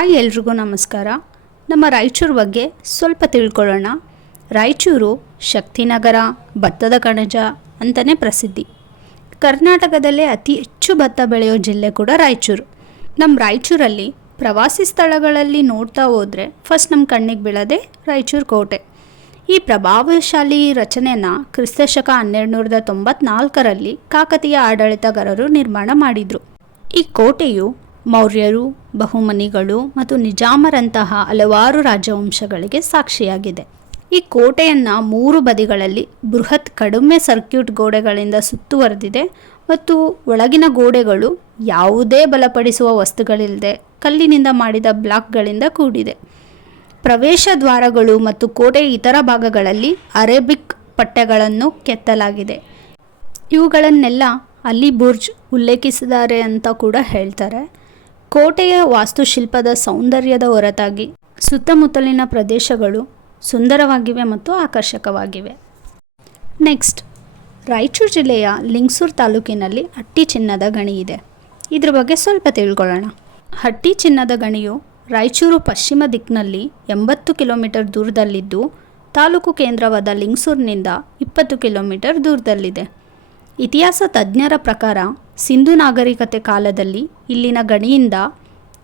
Hi ಎಲ್ರಿಗೂ ನಮಸ್ಕಾರ. ನಮ್ಮ ರಾಯಚೂರು ಬಗ್ಗೆ ಸ್ವಲ್ಪ ತಿಳ್ಕೊಳ್ಳೋಣ. ರಾಯಚೂರು ಶಕ್ತಿನಗರ, ಭತ್ತದ ಕಣಜ ಅಂತಲೇ ಪ್ರಸಿದ್ಧಿ. ಕರ್ನಾಟಕದಲ್ಲೇ ಅತಿ ಹೆಚ್ಚು ಭತ್ತ ಬೆಳೆಯೋ ಜಿಲ್ಲೆ ಕೂಡ ರಾಯಚೂರು. ನಮ್ಮ ರಾಯಚೂರಲ್ಲಿ ಪ್ರವಾಸಿ ಸ್ಥಳಗಳಲ್ಲಿ ನೋಡ್ತಾ ಹೋದರೆ ಫಸ್ಟ್ ನಮ್ಮ ಕಣ್ಣಿಗೆ ಬೀಳೋದೆ ರಾಯಚೂರು ಕೋಟೆ. ಈ ಪ್ರಭಾವಶಾಲಿ ರಚನೆನ ಕ್ರಿಸ್ತಶಕ ಹನ್ನೆರಡು ನೂರದ ತೊಂಬತ್ನಾಲ್ಕರಲ್ಲಿ ಕಾಕತೀಯ ಆಡಳಿತಗಾರರು ನಿರ್ಮಾಣ ಮಾಡಿದರು. ಈ ಕೋಟೆಯು ಮೌರ್ಯರು, ಬಹುಮನಿಗಳು ಮತ್ತು ನಿಜಾಮರಂತಹ ಹಲವಾರು ರಾಜವಂಶಗಳಿಗೆ ಸಾಕ್ಷಿಯಾಗಿದೆ. ಈ ಕೋಟೆಯನ್ನು ಮೂರು ಬದಿಗಳಲ್ಲಿ ಬೃಹತ್ ಕಡಿಮೆ ಸರ್ಕ್ಯೂಟ್ ಗೋಡೆಗಳಿಂದ ಸುತ್ತುವರೆದಿದೆ ಮತ್ತು ಒಳಗಿನ ಗೋಡೆಗಳು ಯಾವುದೇ ಬಲಪಡಿಸುವ ವಸ್ತುಗಳಿಲ್ಲದೆ ಕಲ್ಲಿನಿಂದ ಮಾಡಿದ ಬ್ಲಾಕ್ಗಳಿಂದ ಕೂಡಿದೆ. ಪ್ರವೇಶ ದ್ವಾರಗಳು ಮತ್ತು ಕೋಟೆಯ ಇತರ ಭಾಗಗಳಲ್ಲಿ ಅರೇಬಿಕ್ ಪಟ್ಟೆಗಳನ್ನು ಕೆತ್ತಲಾಗಿದೆ. ಇವುಗಳನ್ನೆಲ್ಲ ಅಲಿ ಬುರ್ಜ್ ಉಲ್ಲೇಖಿಸಿದ್ದಾರೆ ಅಂತ ಕೂಡ ಹೇಳ್ತಾರೆ. ಕೋಟೆಯ ವಾಸ್ತುಶಿಲ್ಪದ ಸೌಂದರ್ಯದ ಹೊರತಾಗಿ ಸುತ್ತಮುತ್ತಲಿನ ಪ್ರದೇಶಗಳು ಸುಂದರವಾಗಿವೆ ಮತ್ತು ಆಕರ್ಷಕವಾಗಿವೆ. ನೆಕ್ಸ್ಟ್, ರಾಯಚೂರು ಜಿಲ್ಲೆಯ ಲಿಂಗ್ಸೂರ್ ತಾಲೂಕಿನಲ್ಲಿ ಹಟ್ಟಿ ಚಿನ್ನದ ಗಣಿ ಇದೆ. ಇದ್ರ ಬಗ್ಗೆ ಸ್ವಲ್ಪ ತಿಳ್ಕೊಳ್ಳೋಣ. ಹಟ್ಟಿ ಚಿನ್ನದ ಗಣಿಯು ರಾಯಚೂರು ಪಶ್ಚಿಮ ದಿಕ್ಕಿನಲ್ಲಿ ಎಂಬತ್ತು ಕಿಲೋಮೀಟರ್ ದೂರದಲ್ಲಿದ್ದು, ತಾಲೂಕು ಕೇಂದ್ರವಾದ ಲಿಂಗ್ಸೂರ್ನಿಂದ ಇಪ್ಪತ್ತು ಕಿಲೋಮೀಟರ್ ದೂರದಲ್ಲಿದೆ. ಇತಿಹಾಸ ತಜ್ಞರ ಪ್ರಕಾರ ಸಿಂಧು ನಾಗರಿಕತೆ ಕಾಲದಲ್ಲಿ ಇಲ್ಲಿನ ಗಣಿಯಿಂದ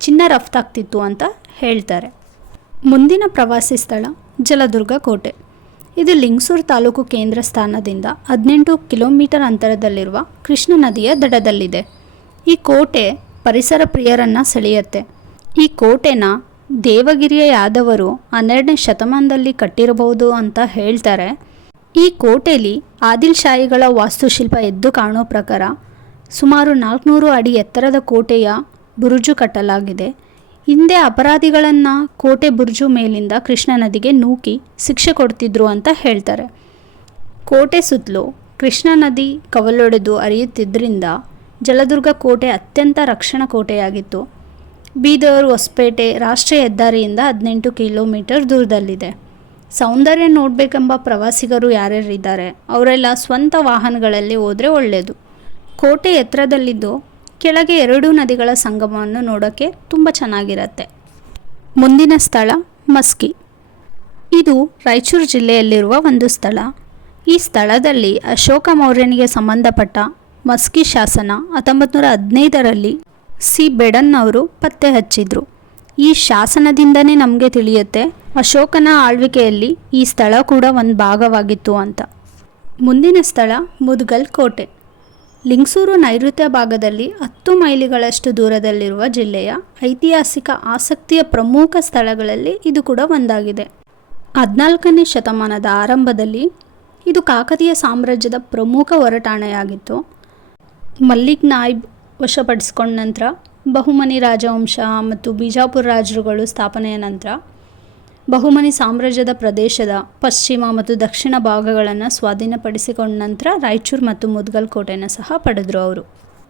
ಚಿನ್ನ ರಫ್ತಾಗ್ತಿತ್ತು ಅಂತ ಹೇಳ್ತಾರೆ. ಮುಂದಿನ ಪ್ರವಾಸಿ ಸ್ಥಳ ಜಲದುರ್ಗ ಕೋಟೆ. ಇದು ಲಿಂಗಸೂರು ತಾಲೂಕು ಕೇಂದ್ರ ಸ್ಥಾನದಿಂದ ಹದಿನೆಂಟು ಕಿಲೋಮೀಟರ್ ಅಂತರದಲ್ಲಿರುವ ಕೃಷ್ಣ ನದಿಯ ದಡದಲ್ಲಿದೆ. ಈ ಕೋಟೆ ಪರಿಸರ ಪ್ರಿಯರನ್ನು ಸೆಳೆಯುತ್ತೆ. ಈ ಕೋಟೆನ ದೇವಗಿರಿಯ ಯಾದವರು ಹನ್ನೆರಡನೇ ಶತಮಾನದಲ್ಲಿ ಕಟ್ಟಿರಬಹುದು ಅಂತ ಹೇಳ್ತಾರೆ. ಈ ಕೋಟೆಯಲ್ಲಿ ಆದಿಲ್ ಶಾಹಿಗಳ ವಾಸ್ತುಶಿಲ್ಪ ಎದ್ದು ಕಾಣೋ ಪ್ರಕಾರ ಸುಮಾರು ನಾಲ್ಕುನೂರು ಅಡಿ ಎತ್ತರದ ಕೋಟೆಯ ಬುರುಜು ಕಟ್ಟಲಾಗಿದೆ. ಹಿಂದೆ ಅಪರಾಧಿಗಳನ್ನು ಕೋಟೆ ಬುರುಜು ಮೇಲಿಂದ ಕೃಷ್ಣ ನದಿಗೆ ನೂಕಿ ಶಿಕ್ಷೆ ಕೊಡ್ತಿದ್ರು ಅಂತ ಹೇಳ್ತಾರೆ. ಕೋಟೆ ಸುತ್ತಲೂ ಕೃಷ್ಣ ನದಿ ಕವಲೊಡೆದು ಅರಿಯುತ್ತಿದ್ದರಿಂದ ಜಲದುರ್ಗ ಕೋಟೆ ಅತ್ಯಂತ ರಕ್ಷಣಾ ಕೋಟೆಯಾಗಿತ್ತು. ಬೀದರ್ ಹೊಸಪೇಟೆ ರಾಷ್ಟ್ರೀಯ ಹೆದ್ದಾರಿಯಿಂದ ಹದಿನೆಂಟು ಕಿಲೋಮೀಟರ್ ದೂರದಲ್ಲಿದೆ. ಸೌಂದರ್ಯ ನೋಡಬೇಕೆಂಬ ಪ್ರವಾಸಿಗರು ಯಾರ್ಯಾರಿದ್ದಾರೆ, ಅವರೆಲ್ಲ ಸ್ವಂತ ವಾಹನಗಳಲ್ಲಿ ಹೋದರೆ ಒಳ್ಳೆಯದು ಕೋಟೆ ಎತ್ತರದಲ್ಲಿದ್ದು ಕೆಳಗೆ ಎರಡೂ ನದಿಗಳ ಸಂಗಮವನ್ನು ನೋಡೋಕ್ಕೆ ತುಂಬ ಚೆನ್ನಾಗಿರತ್ತೆ. ಮುಂದಿನ ಸ್ಥಳ ಮಸ್ಕಿ. ಇದು ರಾಯಚೂರು ಜಿಲ್ಲೆಯಲ್ಲಿರುವ ಒಂದು ಸ್ಥಳ. ಈ ಸ್ಥಳದಲ್ಲಿ ಅಶೋಕ ಮೌರ್ಯನಿಗೆ ಸಂಬಂಧಪಟ್ಟ ಮಸ್ಕಿ ಶಾಸನ ಹತ್ತೊಂಬತ್ತು ನೂರ ಹದಿನೈದರಲ್ಲಿ ಸಿ. ಬೆಡನ್ ಅವರು ಪತ್ತೆ ಹಚ್ಚಿದ್ರು. ಈ ಶಾಸನದಿಂದನೇ ನಮಗೆ ತಿಳಿಯುತ್ತೆ, ಅಶೋಕನ ಆಳ್ವಿಕೆಯಲ್ಲಿ ಈ ಸ್ಥಳ ಕೂಡ ಒಂದು ಭಾಗವಾಗಿತ್ತು ಅಂತ. ಮುಂದಿನ ಸ್ಥಳ ಮುದ್ಗಲ್ ಕೋಟೆ. ಲಿಂಗಸೂರು ನೈಋತ್ಯ ಭಾಗದಲ್ಲಿ ಹತ್ತು ಮೈಲಿಗಳಷ್ಟು ದೂರದಲ್ಲಿರುವ ಜಿಲ್ಲೆಯ ಐತಿಹಾಸಿಕ ಆಸಕ್ತಿಯ ಪ್ರಮುಖ ಸ್ಥಳಗಳಲ್ಲಿ ಇದು ಕೂಡ ಒಂದಾಗಿದೆ. ಹದಿನಾಲ್ಕನೇ ಶತಮಾನದ ಆರಂಭದಲ್ಲಿ ಇದು ಕಾಕತೀಯ ಸಾಮ್ರಾಜ್ಯದ ಪ್ರಮುಖ ಹೊರಟಾಣೆಯಾಗಿತ್ತು ಮಲ್ಲಿಕ್ ನಾಯ್ಬ್ ವಶಪಡಿಸ್ಕೊಂಡ ನಂತರ ಬಹುಮನಿ ರಾಜವಂಶ ಮತ್ತು ಬಿಜಾಪುರ ರಾಜರುಗಳು ಸ್ಥಾಪನೆಯ ನಂತರ ಬಹುಮನಿ ಸಾಮ್ರಾಜ್ಯದ ಪ್ರದೇಶದ ಪಶ್ಚಿಮ ಮತ್ತು ದಕ್ಷಿಣ ಭಾಗಗಳನ್ನು ಸ್ವಾಧೀನಪಡಿಸಿಕೊಂಡ ನಂತರ ರಾಯಚೂರು ಮತ್ತು ಮುದ್ಗಲ್ ಕೋಟೆಯನ್ನು ಸಹ ಪಡೆದರು ಅವರು.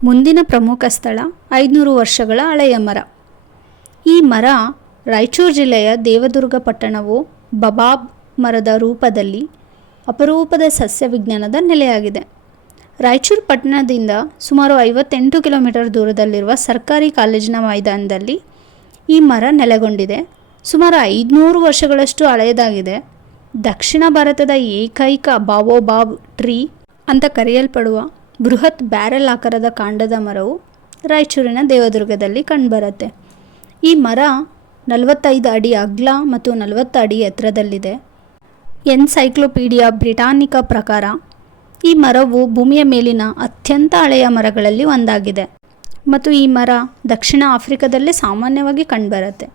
ಮುಂದಿನ ಪ್ರಮುಖ ಸ್ಥಳ ಐದುನೂರು ವರ್ಷಗಳ ಹಳೆಯ ಮರ. ಈ ಮರ ರಾಯಚೂರು ಜಿಲ್ಲೆಯ ದೇವದುರ್ಗ ಪಟ್ಟಣವು ಬಬಾಬ್ ಮರದ ರೂಪದಲ್ಲಿ ಅಪರೂಪದ ಸಸ್ಯ ವಿಜ್ಞಾನದ ನೆಲೆಯಾಗಿದೆ. ರಾಯಚೂರು ಪಟ್ಟಣದಿಂದ ಸುಮಾರು ಐವತ್ತೆಂಟು ಕಿಲೋಮೀಟರ್ ದೂರದಲ್ಲಿರುವ ಸರ್ಕಾರಿ ಕಾಲೇಜಿನ ಮೈದಾನದಲ್ಲಿ ಈ ಮರ ನೆಲೆಗೊಂಡಿದೆ. ಸುಮಾರು ಐದುನೂರು ವರ್ಷಗಳಷ್ಟು ಹಳೆಯದಾಗಿದೆ. ದಕ್ಷಿಣ ಭಾರತದ ಏಕೈಕ ಬಾವೋಬಾಬ್ ಟ್ರೀ ಅಂತ ಕರೆಯಲ್ಪಡುವ ಬೃಹತ್ ಬ್ಯಾರೆಲ್ ಆಕಾರದ ಕಾಂಡದ ಮರವು ರಾಯಚೂರಿನ ದೇವದುರ್ಗದಲ್ಲಿ ಕಂಡುಬರುತ್ತೆ. ಈ ಮರ ನಲವತ್ತೈದು ಅಡಿ ಅಗ್ಲ ಮತ್ತು ನಲವತ್ತು ಅಡಿ ಎತ್ತರದಲ್ಲಿದೆ. ಎನ್ಸೈಕ್ಲೋಪೀಡಿಯಾ ಬ್ರಿಟಾನಿಕಾ ಪ್ರಕಾರ ಈ ಮರವು ಭೂಮಿಯ ಮೇಲಿನ ಅತ್ಯಂತ ಹಳೆಯ ಮರಗಳಲ್ಲಿ ಒಂದಾಗಿದೆ. ಮತ್ತು ಈ ಮರ ದಕ್ಷಿಣ ಆಫ್ರಿಕಾದಲ್ಲಿ ಸಾಮಾನ್ಯವಾಗಿ ಕಂಡುಬರುತ್ತೆ.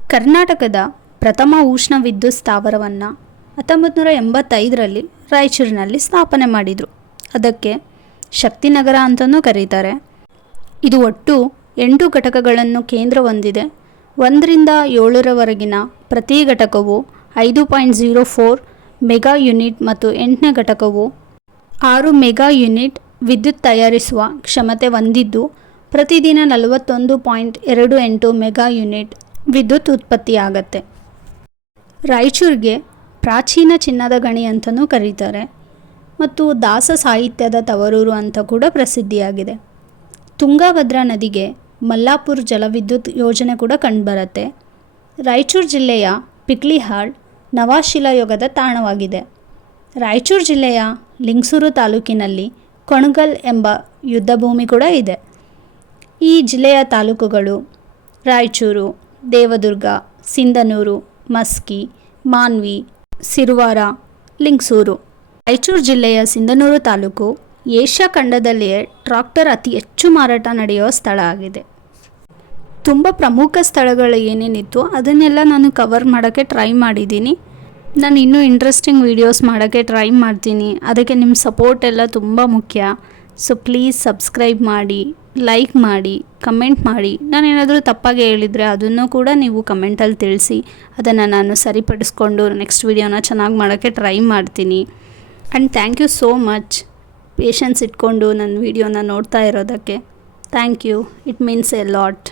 ಕರ್ನಾಟಕದ ಪ್ರಥಮ ಉಷ್ಣ ವಿದ್ಯುತ್ ಸ್ಥಾವರವನ್ನು ಹತ್ತೊಂಬತ್ತು ನೂರ ಎಂಬತ್ತೈದರಲ್ಲಿ ರಾಯಚೂರಿನಲ್ಲಿ ಸ್ಥಾಪನೆ ಮಾಡಿದರು. ಅದಕ್ಕೆ ಶಕ್ತಿನಗರ ಅಂತಲೂ ಕರೀತಾರೆ. ಇದು ಒಟ್ಟು ಎಂಟು ಘಟಕಗಳನ್ನು ಕೇಂದ್ರ ಹೊಂದಿದೆ. ಒಂದರಿಂದ ಏಳರವರೆಗಿನ ಪ್ರತಿ ಘಟಕವು ಐದು point zero four mega unit ಮತ್ತು ಎಂಟನೇ ಘಟಕವು ಆರು ಮೆಗಾ ಯೂನಿಟ್ ವಿದ್ಯುತ್ ತಯಾರಿಸುವ ಕ್ಷಮತೆ ಹೊಂದಿದ್ದು, ಪ್ರತಿದಿನ ನಲವತ್ತೊಂದು ಪಾಯಿಂಟ್ ಎರಡು ಎಂಟು ಮೆಗಾ ಯೂನಿಟ್ ವಿದ್ಯುತ್ ಉತ್ಪತ್ತಿಯಾಗತ್ತೆ. ರಾಯಚೂರಿಗೆ ಪ್ರಾಚೀನ ಚಿನ್ನದ ಗಣಿ ಅಂತಲೂ ಕರೀತಾರೆ. ಮತ್ತು ದಾಸ ಸಾಹಿತ್ಯದ ತವರೂರು ಅಂತ ಕೂಡ ಪ್ರಸಿದ್ಧಿಯಾಗಿದೆ. ತುಂಗಭದ್ರಾ ನದಿಗೆ ಮಲ್ಲಾಪುರ್ ಜಲವಿದ್ಯುತ್ ಯೋಜನೆ ಕೂಡ ಕಂಡುಬರುತ್ತೆ. ರಾಯಚೂರು ಜಿಲ್ಲೆಯ ಪಿಕ್ಲಿಹಾಳ್ ನವಾಶಿಲಾಯುಗದ ತಾಣವಾಗಿದೆ. ರಾಯಚೂರು ಜಿಲ್ಲೆಯ ಲಿಂಗಸೂರು ತಾಲೂಕಿನಲ್ಲಿ ಕೊಣಗಲ್ ಎಂಬ ಯುದ್ಧಭೂಮಿ ಕೂಡ ಇದೆ. ಈ ಜಿಲ್ಲೆಯ ತಾಲೂಕುಗಳು ರಾಯಚೂರು, ದೇವದುರ್ಗ, ಸಿಂಧನೂರು, ಮಸ್ಕಿ, ಮಾನ್ವಿ, ಸಿರುವಾರ, ಲಿಂಗಸೂರು. ರಾಯಚೂರು ಜಿಲ್ಲೆಯ ಸಿಂಧನೂರು ತಾಲೂಕು ಏಷ್ಯಾ ಖಂಡದಲ್ಲಿಯೇ ಟ್ರಾಕ್ಟರ್ ಅತಿ ಹೆಚ್ಚು ಮಾರಾಟ ನಡೆಯುವ ಸ್ಥಳ ಆಗಿದೆ. ತುಂಬ ಪ್ರಮುಖ ಸ್ಥಳಗಳು ಏನೇನಿತ್ತು ಅದನ್ನೆಲ್ಲ ನಾನು ಕವರ್ ಮಾಡೋಕ್ಕೆ ಟ್ರೈ ಮಾಡಿದ್ದೀನಿ. ನಾನು ಇನ್ನೂ ಇಂಟ್ರೆಸ್ಟಿಂಗ್ ವೀಡಿಯೋಸ್ ಮಾಡೋಕ್ಕೆ ಟ್ರೈ ಮಾಡ್ತೀನಿ. ಅದಕ್ಕೆ ನಿಮ್ಮ ಸಪೋರ್ಟ್ ಎಲ್ಲ ತುಂಬ ಮುಖ್ಯ. ಸೊ ಪ್ಲೀಸ್ ಸಬ್ಸ್ಕ್ರೈಬ್ ಮಾಡಿ ಲೈಕ್ ಮಾಡಿ ಕಮೆಂಟ್ ಮಾಡಿ. ನಾನು ಏನಾದರೂ ತಪ್ಪಾಗಿ ಹೇಳಿದರೆ ಅದನ್ನು ಕೂಡ ನೀವು ಕಮೆಂಟಲ್ಲಿ ತಿಳಿಸಿ. ಅದನ್ನು ನಾನು ಸರಿಪಡಿಸ್ಕೊಂಡು ನೆಕ್ಸ್ಟ್ ವೀಡಿಯೋನ ಚೆನ್ನಾಗಿ ಮಾಡೋಕ್ಕೆ ಟ್ರೈ ಮಾಡ್ತೀನಿ. And thank you so much patience ಇಟ್ಕೊಂಡು ನನ್ನ ವೀಡಿಯೋನ ನೋಡ್ತಾ ಇರೋದಕ್ಕೆ. Thank you it means a lot